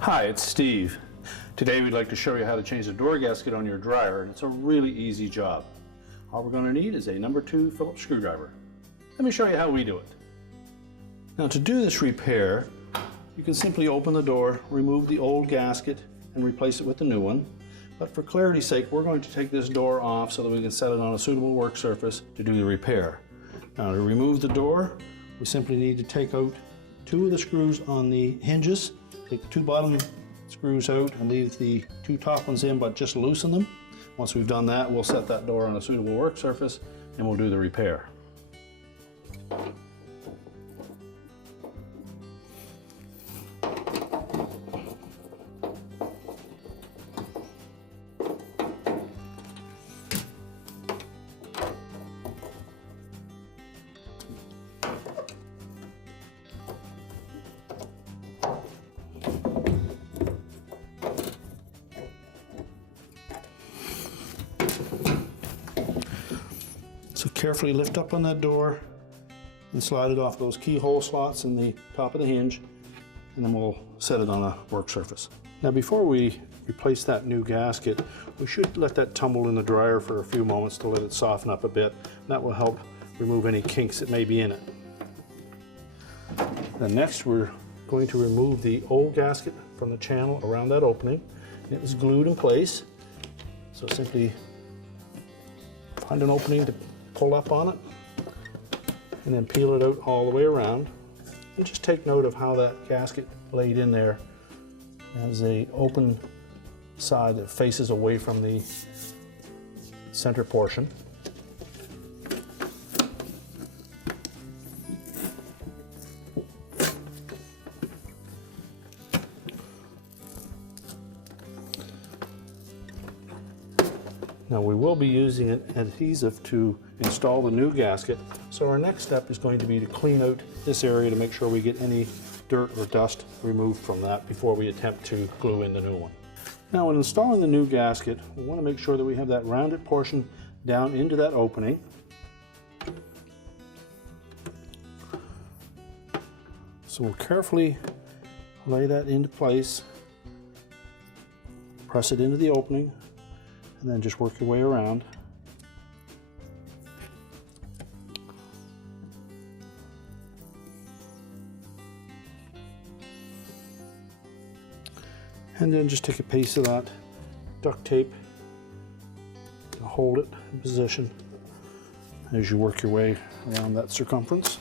Hi, it's Steve. Today we'd like to show you how to change the door gasket on your dryer, and it's a really easy job. All we're going to need is a number 2 Phillips screwdriver. Let me show you how we do it. Now to do this repair, you can simply open the door, remove the old gasket, and replace it with the new one. But for clarity's sake, we're going to take this door off so that we can set it on a suitable work surface to do the repair. Now to remove the door, we simply need to take out 2 of the screws on the hinges. Take the 2 bottom screws out and leave the 2 top ones in, but just loosen them. Once we've done that, we'll set that door on a suitable work surface and we'll do the repair. So carefully lift up on that door and slide it off those keyhole slots in the top of the hinge, and then we'll set it on a work surface. Now before we replace that new gasket, we should let that tumble in the dryer for a few moments to let it soften up a bit. That will help remove any kinks that may be in it. Then next we're going to remove the old gasket from the channel around that opening. It was glued in place, so simply find an opening to pull up on it and then peel it out all the way around, and just take note of how that gasket laid in there has a open side that faces away from the center portion. Now we will be using an adhesive to install the new gasket, so our next step is going to be to clean out this area to make sure we get any dirt or dust removed from that before we attempt to glue in the new one. Now when installing the new gasket, we want to make sure that we have that rounded portion down into that opening. So we'll carefully lay that into place, press it into the opening, and then just work your way around. And then just take a piece of that duct tape and hold it in position as you work your way around that circumference.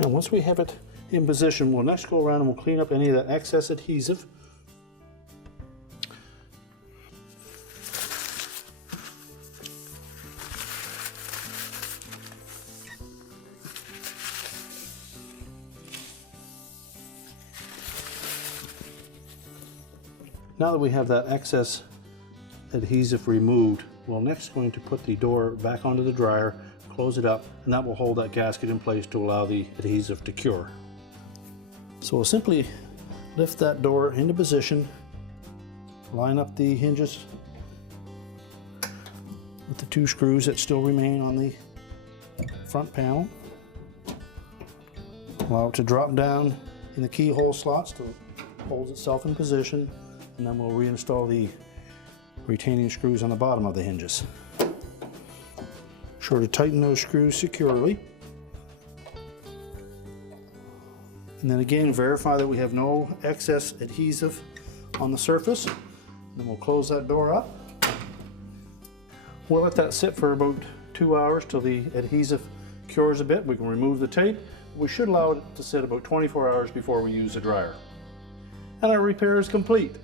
Now once we have it in position, we'll next go around and we'll clean up any of that excess adhesive. Now that we have that excess adhesive removed, we're next going to put the door back onto the dryer, close it up, and that will hold that gasket in place to allow the adhesive to cure. So we'll simply lift that door into position, line up the hinges with the 2 screws that still remain on the front panel. Allow it to drop down in the keyhole slots to hold itself in position, and then we'll reinstall the retaining screws on the bottom of the hinges. Sure to tighten those screws securely. And then again, verify that we have no excess adhesive on the surface. Then we'll close that door up. We'll let that sit for about 2 hours till the adhesive cures a bit. We can remove the tape. We should allow it to sit about 24 hours before we use the dryer. And our repair is complete.